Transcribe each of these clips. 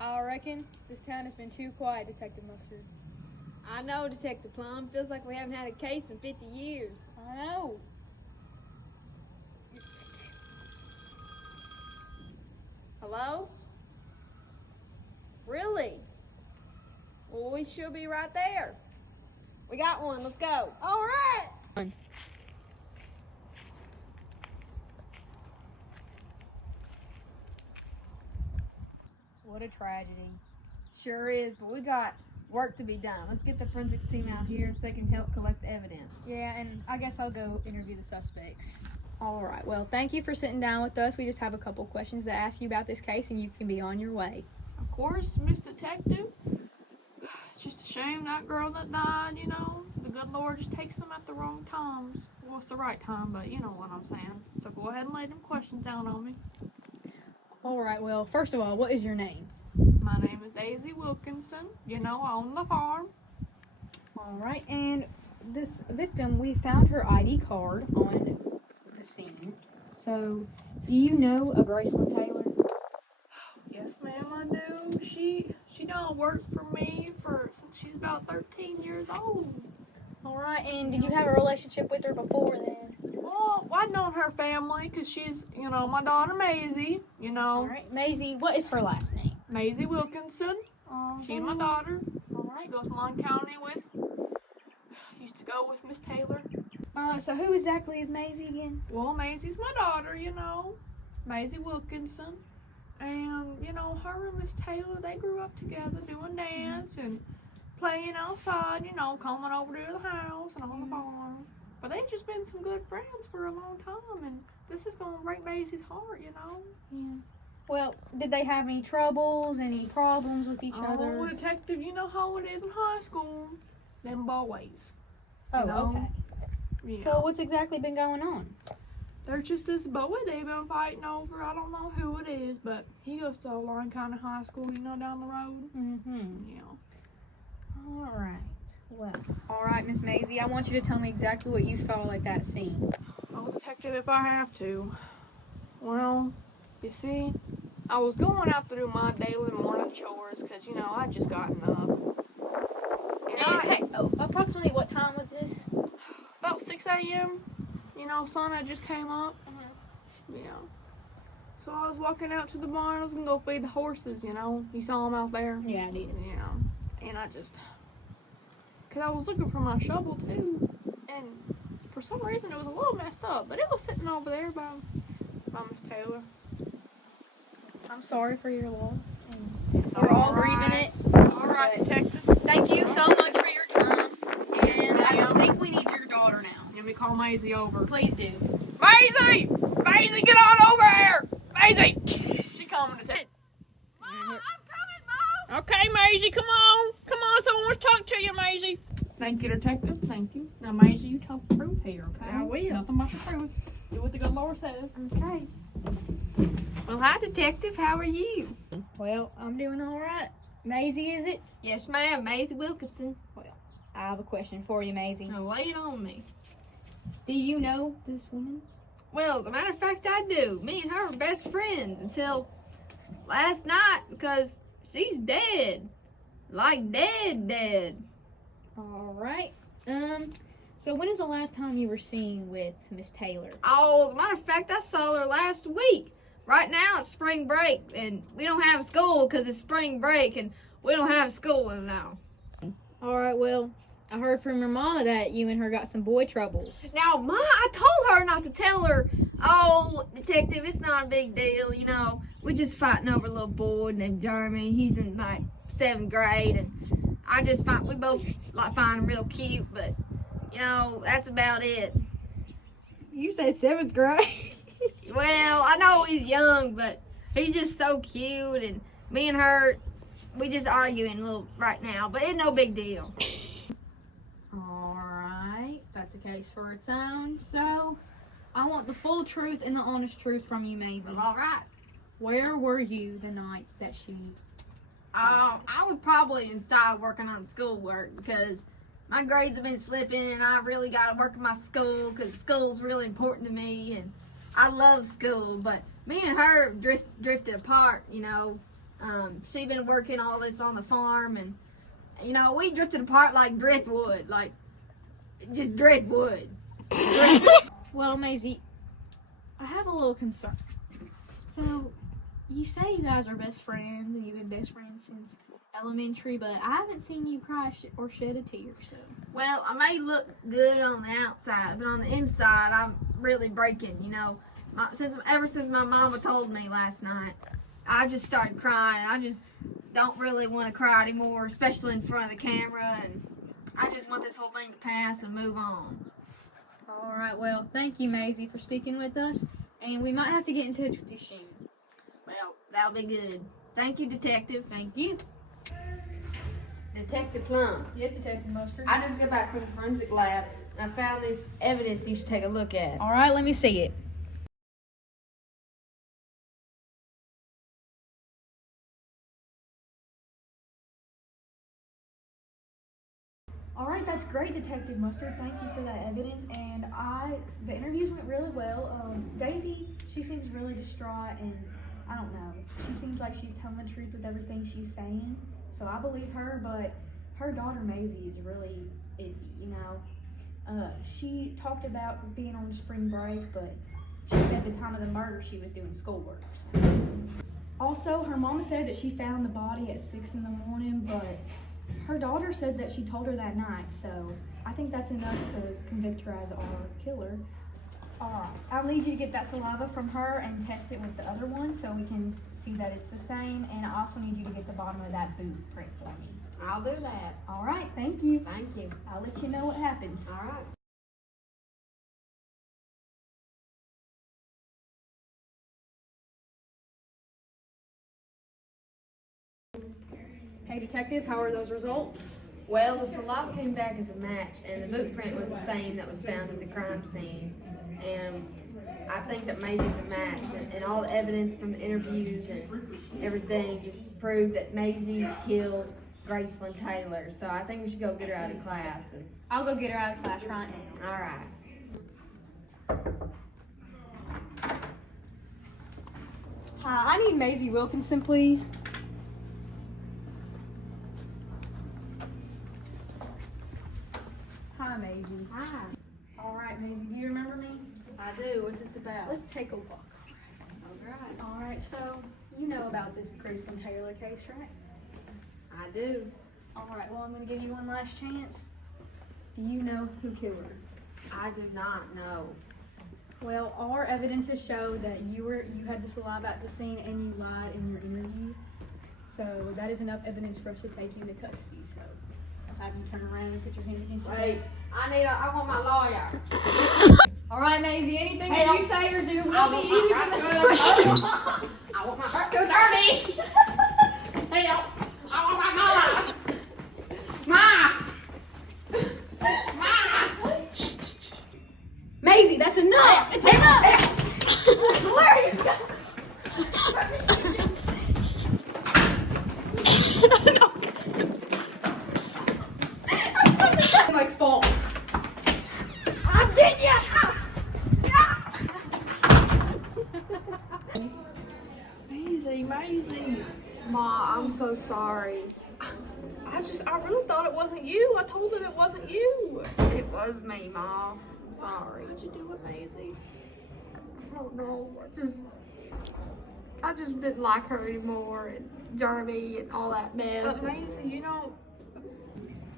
I reckon this town has been too quiet, Detective Mustard. I know, Detective Plum. Feels like we haven't had a case in 50 years. I know. Hello? Really? Well, we should be right there. We got one. Let's go. All right. What a tragedy. Sure is, but we got work to be done. Let's get the forensics team out here so they can help collect the evidence. Yeah, and I guess I'll go interview the suspects. All right. Well, thank you for sitting down with us. We just have a couple questions to ask you about this case, and you can be on your way. Of course, Miss Detective. It's just a shame that girl that died, you know. The good Lord just takes them at the wrong times. Well, it's the right time, but you know what I'm saying. So go ahead and lay them questions down on me. All right. Well, first of all, what is your name? My name is Daisy Wilkinson. You know, I own the farm. All right. And this victim, we found her ID card on the scene. So, do you know a Graceland Taylor? Yes, ma'am, I do. She done work for me since she's about 13 years old. All right. And did you have a relationship with her before then? Well, I've known her family because she's, you know, my daughter Maisie, you know. All right. Maisie, what is her last name? Maisie Wilkinson. She's my daughter. All She right. goes to Mon County with, used to go with Miss Taylor. So who exactly is Maisie again? Well, Maisie's my daughter, you know. Maisie Wilkinson. And, you know, her and Miss Taylor, they grew up together doing dance and playing outside, you know, coming over to the house and on the farm. But they've just been some good friends for a long time, and this is going to break Maisie's heart, you know. Yeah. Well, did they have any troubles, any problems with each Oh, other? Detective, you know how it is in high school. Them boys. Oh, you know? okay. You So know. what's exactly been going on? There's just this boy they've been fighting over. I don't know who it is, but he goes to Lawrence County High School, you know, down the road. Mm-hmm. You know. All right. Well, all right, Miss Maisie, I want you to tell me exactly what you saw at that scene. Oh, Detective, if I have to. Well, you see, I was going out to do my daily morning chores because, you know, I just gotten up. And Approximately what time was this? about 6 a.m., you know, sun had just came up. Yeah. So I was walking out to the barn. I was going to go feed the horses, you know. You saw them out there? Yeah, I did. Yeah. And I just... Because I was looking for my shovel, too. And for some reason, it was a little messed up. But it was sitting over there by Miss Taylor. I'm sorry for your loss. It's We're all right. grieving it. All right, Detective. Thank you so much for your time. Yes, And I ma'am. think we need your daughter now. Let me call Maisie over. Please do. Maisie! Maisie, get on over here! Maisie! She coming to take. Mom, I'm coming, Mom! Okay, Maisie, come on. Come on, someone wants to talk to you, Maisie. Thank you, Detective. Thank you. Now, Maisie, you tell the truth here, okay? I will. Nothing but the truth. Do what the good Lord says. Okay. Well, hi, Detective. How are you? Well, I'm doing all right. Maisie, is it? Yes, ma'am. Maisie Wilkinson. I have a question for you, Maisie. Now, lay it on me. Do you know this woman? Well, as a matter of fact, I do. Me and her were best friends until last night because she's dead. Like dead. All right. So when is the last time you were seen with Miss Taylor? Oh, as a matter of fact, I saw her last week. Right now it's spring break, and we don't have school because it's spring break, and we don't have school now. All right, well, I heard from your mama that you and her got some boy troubles. Now, Ma, I told her not to tell her. Oh, Detective, it's not a big deal, you know. We're just fighting over a little boy named Jeremy. He's in, like, 7th grade, and we both, like, find him real cute, but, you know, that's about it. You said 7th grade? Well, I know he's young, but he's just so cute, and me and her, we just arguing a little right now, but it's no big deal. All right, that's a case for its own. So, I want the full truth and the honest truth from you, Maisie. All right. Where were you the night that she... I was probably inside working on schoolwork because my grades have been slipping, and I really got to work on my school because school's really important to me, and I love school, but me and her drifted apart, you know. She been working all this on the farm, and you know, we drifted apart like driftwood, like just driftwood. Well, Maisie, I have a little concern. So, you say you guys are best friends, and you've been best friends since elementary, but I haven't seen you cry or shed a tear, so. Well, I may look good on the outside, but on the inside, I'm really breaking. You know, ever since my mama told me last night, I just started crying. I just don't really want to cry anymore, especially in front of the camera, and I just want this whole thing to pass and move on. All right, well, thank you, Maisie, for speaking with us, and we might have to get in touch with you soon. Well, that'll be good. Thank you, Detective. Thank you. Detective Plum. Yes, Detective Mustard. I just got back from the forensic lab, and I found this evidence you should take a look at. All right, let me see it. All right, that's great, Detective Mustard. Thank you for that evidence. And the interviews went really well. Daisy, she seems really distraught, and I don't know. She seems like she's telling the truth with everything she's saying. So I believe her, but her daughter Maisie is really iffy, you know. She talked about being on spring break, but she said the time of the murder she was doing schoolwork. So. Also, her mama said that she found the body at 6 in the morning, but her daughter said that she told her that night, so I think that's enough to convict her as our killer. Alright, I'll need you to get that saliva from her and test it with the other one so we can see that it's the same, and I also need you to get the bottom of that boot print for me. I'll do that. Alright, thank you. Thank you. I'll let you know what happens. All right. Hey detective, how are those results? Well, the saliva came back as a match, and the boot print was the same that was found at the crime scene. And I think that Maisie's a match, and all the evidence from the interviews and everything just proved that Maisie killed Graceland Taylor. So I think we should go get her out of class. And I'll go get her out of class right now. all right. Hi, I need Maisie Wilkinson, please. Hi, Maisie. Hi. All right, Maisie, do you remember me? I do. What's this about? Let's take a look. All right. All right, so you know about this Graceland Taylor case, right? I do. All right, well, I'm going to give you one last chance. Do you know who killed her? I do not know. Well, our evidences show that you had the saliva at the scene and you lied in your interview. So that is enough evidence for us to take you into custody. So I'll have you turn around and put your hand against your Wait, head. I want my lawyer. All right, Maisie, anything Hey, that you say or do will I be want used my in the I want my heart to dirty. Help! I want my mother. Maisie, that's enough! It's enough! Where are you? Like fall. I'm getting you! Maisie. Ma, I'm so sorry. I really thought it wasn't you. I told them it wasn't you. It was me, Ma. Sorry. Why'd you do it, Maisie? I don't know. I just didn't like her anymore, and Jeremy and all that mess. Maisie,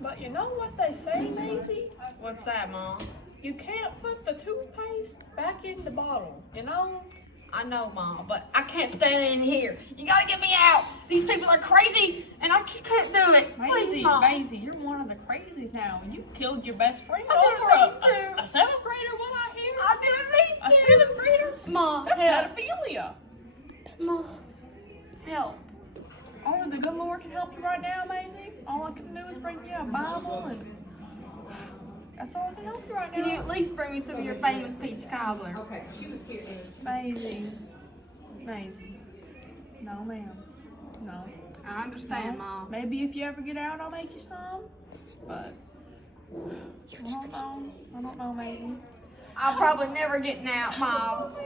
but you know what they say, Maisie? What's that, Mom? You can't put the toothpaste back in the bottle, you know? I know, Mom, but I can't stand in here. You gotta get me out. These people are crazy, and I just can't do it. Please, Mom. Maisie, you're one of the crazies now. You killed your best friend I didn't mean a 7th grader, what I hear? I didn't mean A to. 7th grader? Mom, That's help. pedophilia. Mom, help. Only the good Lord can help you right now, Maisie. All I can do is bring you a Bible, and that's all I can help you right now. Can you at least bring me some of your famous peach cobbler? Okay, she was here. Maisie. No, ma'am. No. I understand, Mom. Maybe if you ever get out, I'll make you some. But I don't know. I don't know, Maisie. I'll probably never get out, Mom.